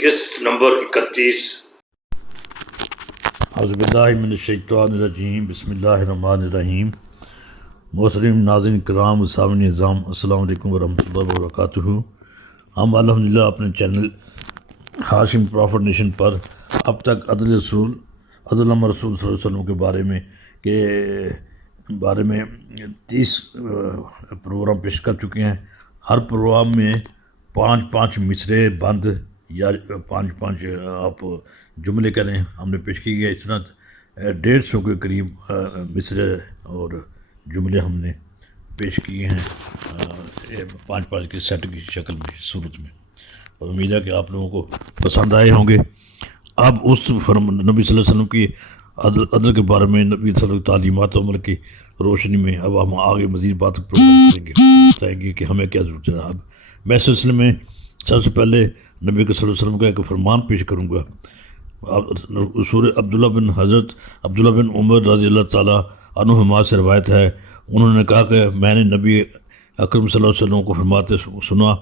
قسط نمبر 31۔ اعوذ باللہ من الشیطان الرجیم، بسم اللہ الرحمن الرحیم۔ محترم ناظرین کرام، سامعین نظام، السلام علیکم ورحمۃ اللہ وبرکاتہ۔ ہم الحمدللہ اپنے چینل ہاشم پرافٹ نیشن پر اب تک عدل محمد رسول صلی اللہ علیہ وسلم کے بارے میں 30 پروگرام پیش کر چکے ہیں۔ ہر پروگرام میں 5 مصرے بند یا 5 آپ جملے کریں ہم نے پیش کی گیا۔ اس طرح 150 کے قریب مصرے اور جملے ہم نے پیش کیے ہیں 5 کے سیٹ کی شکل میں، صورت میں، اور امید ہے کہ آپ لوگوں کو پسند آئے ہوں گے۔ اب اس نبی صلی اللہ علیہ وسلم کی عدل کے بارے میں، نبی صلی اللہ علیہ وسلم تعلیمات و عمل کی روشنی میں اب ہم آگے مزید بات پروگرام کریں گے، بتائیں گے کہ ہمیں کیا ضرورت ہے۔ اب میں اس سلسلے میں سب سے پہلے نبی صلی اللہ علیہ وسلم کا ایک فرمان پیش کروں گا۔ حضرت عبداللہ بن عمر رضی اللہ تعالیٰ عنہما سے روایت ہے، انہوں نے کہا کہ میں نے نبی اکرم صلی اللہ علیہ وسلم کو فرماتے سنا،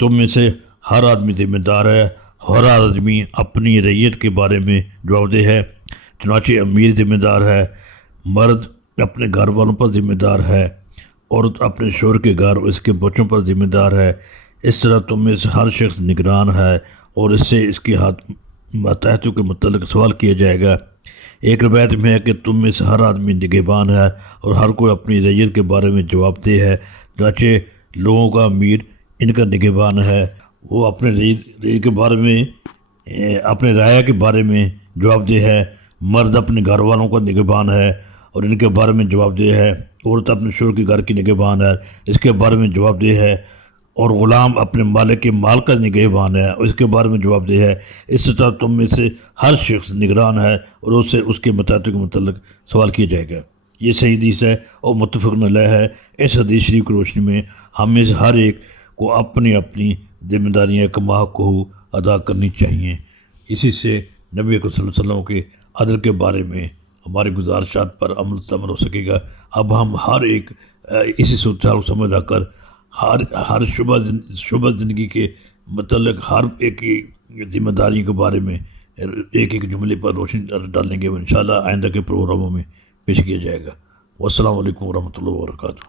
تم میں سے ہر آدمی ذمہ دار ہے، ہر آدمی اپنی رعیت کے بارے میں جواب دہ ہے۔ چنانچہ امیر ذمہ دار ہے، مرد اپنے گھر والوں پر ذمہ دار ہے، عورت اپنے شوہر کے گھر اور اس کے بچوں پر ذمہ دار ہے۔ اس طرح تم میں سے ہر شخص نگران ہے اور اس سے اس کے ماتحتوں کے متعلق سوال کیا جائے گا۔ ایک روایت میں ہے کہ تم میں سے ہر آدمی نگہبان ہے اور ہر کوئی اپنی رعیت کے بارے میں جواب دہ ہے۔ چنانچہ لوگوں کا امیر ان کا نگہبان ہے، وہ اپنے رعیت کے بارے میں، اپنے رعایا کے بارے میں جواب دہ ہے۔ مرد اپنے گھر والوں کا نگہبان ہے اور ان کے بارے میں جواب دہ ہے۔ عورت اپنے شوہر کے گھر کی نگہبان ہے، اس کے بارے میں جواب دہ ہے۔ اور غلام اپنے مالک کے مال کا نگہبان ہے اور اس کے بارے میں جواب دہ ہے۔ اس طرح تم میں سے ہر شخص نگران ہے اور اس سے اس کے متعلق کے متعلق سوال کیا جائے گا۔ یہ صحیح حدیث ہے اور متفق علیہ ہے۔ اس حدیث شریف کی روشنی میں ہم میں سے ہر ایک کو اپنی اپنی ذمہ داریاں کما کو ادا کرنی چاہیے۔ اسی سے نبی صلی اللہ علیہ وسلم کے عدل کے بارے میں ہماری گزارشات پر عمل ہو سکے گا۔ اب ہم ہر ایک اسی صورتحال کو سمجھ رکھ کر ہر شعبہ زندگی کے متعلق ہر ایک کی ذمہ داری کے بارے میں ایک جملے پر روشنی ڈالیں گے، وہ انشاءاللہ آئندہ کے پروگراموں میں پیش کیا جائے گا۔ والسلام علیکم ورحمۃ اللہ وبرکاتہ۔